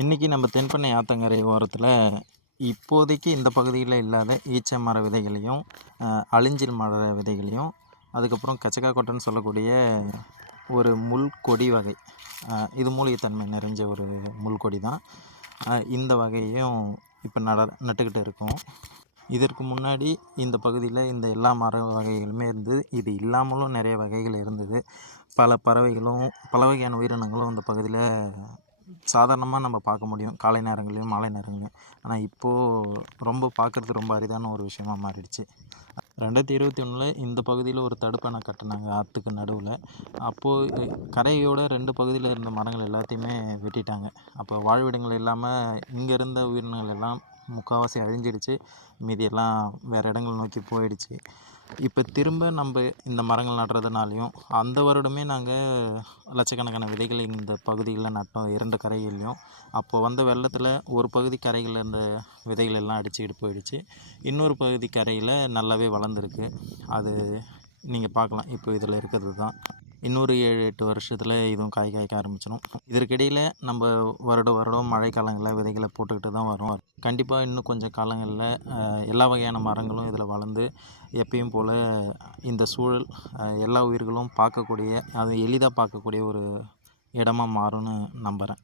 இன்றைக்கி நம்ம தென்பண்ணை ஆற்றங்கரை ஓரத்தில் இப்போதைக்கு இந்த பகுதியில் இல்லாத ஈச்ச மர விதைகளையும் அழிஞ்சில் மர விதைகளையும் அதுக்கப்புறம் கச்சக்கா கொட்டைன்னு சொல்லக்கூடிய ஒரு முள் கொடி வகை, இது மூலிகைத்தன்மை நிறைஞ்ச ஒரு முள்கொடி தான். இந்த வகையையும் இப்போ நட்டுக்கிட்டு இருக்கோம். இதற்கு முன்னாடி இந்த பகுதியில் இந்த எல்லா மர வகைகளுமே இருந்தது. இது இல்லாமலும் நிறைய வகைகள் இருந்தது. பல பறவைகளும் பல வகையான உயிரினங்களும் இந்த பகுதியில் சாதாரணமாக நம்ம பார்க்க முடியும், காலை நேரங்களையும் மாலை நேரங்களையும். ஆனால் இப்போது ரொம்ப பார்க்குறது ரொம்ப அரிதான ஒரு விஷயமாக மாறிடுச்சு. 2021 இந்த பகுதியில் ஒரு தடுப்பணை கட்டினாங்க ஆற்றுக்கு நடுவில். அப்போது கரையோட 2 பகுதியில் இருந்த மரங்கள் எல்லாத்தையுமே வெட்டிட்டாங்க. அப்போ வாழ்விடங்கள் இல்லாமல் இங்கே இருந்த உயிரினங்கள் எல்லாம் முக்கால்வாசி அழிஞ்சிடுச்சு. மீதியெல்லாம் வேறு இடங்கள் நோக்கி போயிடுச்சு. இப்போ திரும்ப நம்ம இந்த மரங்கள் நடுறதுனாலையும், அந்த வருடமே நாங்கள் லட்சக்கணக்கான விதைகள் இந்த பகுதிகளில் நட்டோம் 2 கரைகள்லையும். அப்போ வந்த வெள்ளத்தில் ஒரு பகுதி கரைகளில் இருந்த விதைகள் எல்லாம் அடிச்சுக்கிட்டு போயிடுச்சு. இன்னொரு பகுதி கரையில் நல்லாவே வளர்ந்துருக்கு. அது நீங்கள் பார்க்கலாம். இப்போ இதில் இருக்கிறது தான். இன்னொரு 7-8 வருஷத்தில் இதுவும் காய்க்க ஆரம்பிச்சிடும். இதற்கிடையில் நம்ம வருடம் மழை காலங்களில் விதைகளை போட்டுக்கிட்டு தான் வரோம். கண்டிப்பாக இன்னும் கொஞ்சம் காலங்களில் எல்லா வகையான மரங்களும் இதில் வளர்ந்து எப்பயும் போல் இந்த சூழல் எல்லா உயிர்களும் பார்க்கக்கூடிய, அது எளிதாக பார்க்கக்கூடிய ஒரு இடமா மாறும்னு நம்புகிறேன்.